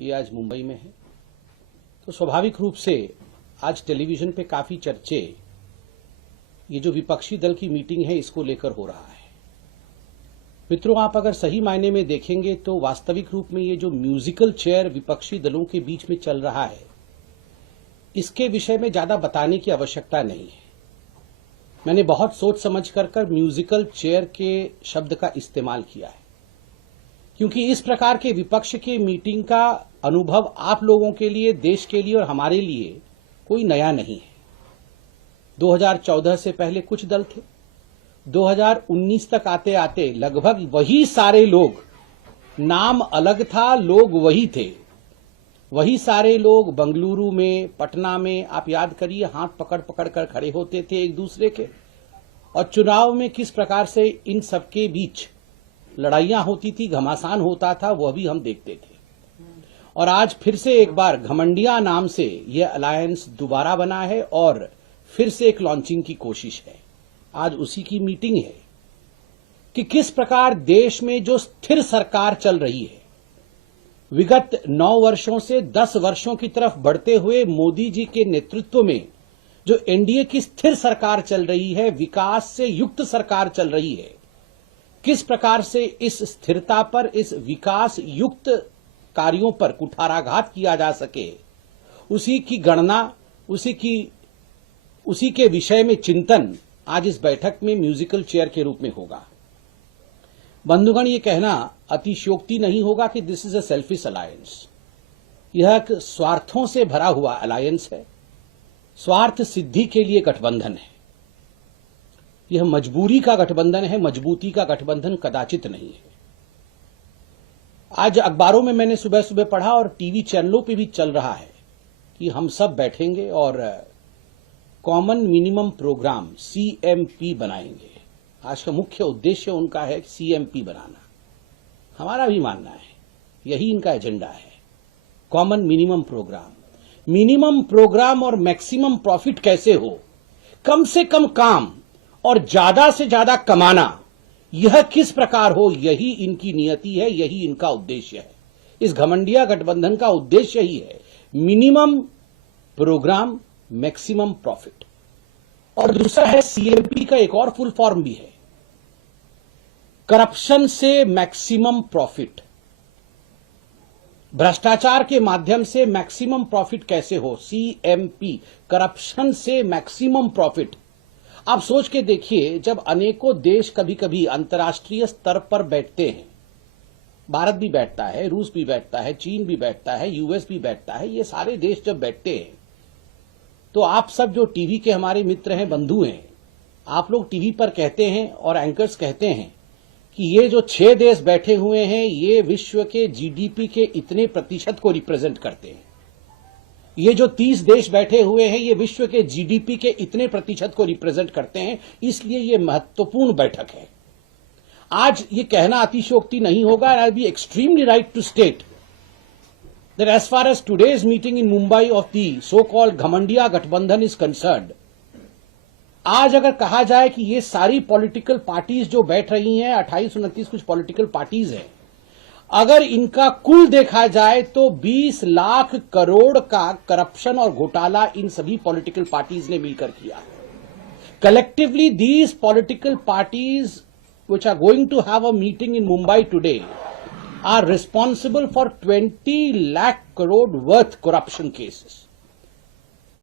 ये आज मुंबई में है। तो स्वाभाविक रूप से आज टेलीविजन पे काफी चर्चे ये जो विपक्षी दल की मीटिंग है इसको लेकर हो रहा है। मित्रों, आप अगर सही मायने में देखेंगे तो वास्तविक रूप में ये जो म्यूजिकल चेयर विपक्षी दलों के बीच में चल रहा है, इसके विषय में ज्यादा बताने की आवश्यकता नहीं है। मैंने बहुत सोच समझ कर म्यूजिकल चेयर के शब्द का इस्तेमाल किया है, क्योंकि इस प्रकार के विपक्ष के मीटिंग का अनुभव आप लोगों के लिए, देश के लिए और हमारे लिए कोई नया नहीं है। 2014 से पहले कुछ दल थे, 2019 तक आते आते लगभग वही सारे लोग, नाम अलग था, लोग वही थे, वही सारे लोग बंगलुरु में, पटना में, आप याद करिए, हाथ पकड़ पकड़ कर खड़े होते थे एक दूसरे के, और चुनाव में किस प्रकार से इन सबके बीच लड़ाइयां होती थी, घमासान होता था, वह भी हम देखते थे। और आज फिर से एक बार घमंडिया नाम से यह अलायंस दोबारा बना है और फिर से एक लॉन्चिंग की कोशिश है। आज उसी की मीटिंग है कि किस प्रकार देश में जो स्थिर सरकार चल रही है, विगत 9 वर्षों से 10 वर्षों की तरफ बढ़ते हुए मोदी जी के नेतृत्व में जो एनडीए की स्थिर सरकार चल रही है, विकास से युक्त सरकार चल रही है, किस प्रकार से इस स्थिरता पर, इस विकास युक्त कार्यों पर कुठाराघात किया जा सके, उसी की गणना, उसी के विषय में चिंतन आज इस बैठक में म्यूजिकल चेयर के रूप में होगा। बंधुगण, ये कहना अतिशयोक्ति नहीं होगा कि this is a selfish alliance. यह एक स्वार्थों से भरा हुआ अलायंस है, स्वार्थ सिद्धि के लिए गठबंधन है। यह मजबूरी का गठबंधन है, मजबूती का गठबंधन कदाचित नहीं है। आज अखबारों में मैंने सुबह सुबह पढ़ा और टीवी चैनलों पे भी चल रहा है कि हम सब बैठेंगे और कॉमन मिनिमम प्रोग्राम सीएमपी बनाएंगे। आज का मुख्य उद्देश्य उनका है सीएमपी बनाना। हमारा भी मानना है यही इनका एजेंडा है, कॉमन मिनिमम प्रोग्राम और मैक्सिमम प्रॉफिट कैसे हो, कम से कम काम और ज्यादा से ज्यादा कमाना, यह किस प्रकार हो, यही इनकी नियति है, यही इनका उद्देश्य है। इस घमंडिया गठबंधन का उद्देश्य ही है मिनिमम प्रोग्राम, मैक्सिमम प्रॉफिट। और दूसरा है सीएमपी का एक और फुल फॉर्म भी है, करप्शन से मैक्सिमम प्रॉफिट। भ्रष्टाचार के माध्यम से मैक्सिमम प्रॉफिट कैसे हो, सीएमपी, करप्शन से मैक्सिमम प्रॉफिट। आप सोच के देखिए, जब अनेकों देश कभी कभी अंतर्राष्ट्रीय स्तर पर बैठते हैं, भारत भी बैठता है, रूस भी बैठता है, चीन भी बैठता है, यूएस भी बैठता है, ये सारे देश जब बैठते हैं तो आप सब जो टीवी के हमारे मित्र हैं, बंधु हैं, आप लोग टीवी पर कहते हैं और एंकर्स कहते हैं कि ये जो 6 देश बैठे हुए हैं, ये विश्व के जीडीपी के इतने प्रतिशत को रिप्रेजेंट करते हैं। ये जो 30 देश बैठे हुए हैं, ये विश्व के जीडीपी के इतने प्रतिशत को रिप्रेजेंट करते हैं, इसलिए ये महत्वपूर्ण बैठक है। आज ये कहना अतिशयोक्ति नहीं होगा, I be extremely right to state that as far as today's meeting in Mumbai of the so-called घमंडिया गठबंधन is concerned, आज अगर कहा जाए कि ये सारी पॉलिटिकल पार्टीज जो बैठ रही हैं, 28-29 कुछ पॉलिटिकल पार्टीज हैं, अगर इनका कुल देखा जाए तो 20 लाख करोड़ का करप्शन और घोटाला इन सभी पॉलिटिकल पार्टीज ने मिलकर किया है। Collectively, these political parties which are going to have a meeting in Mumbai today are responsible for 20 lakh crore worth corruption cases.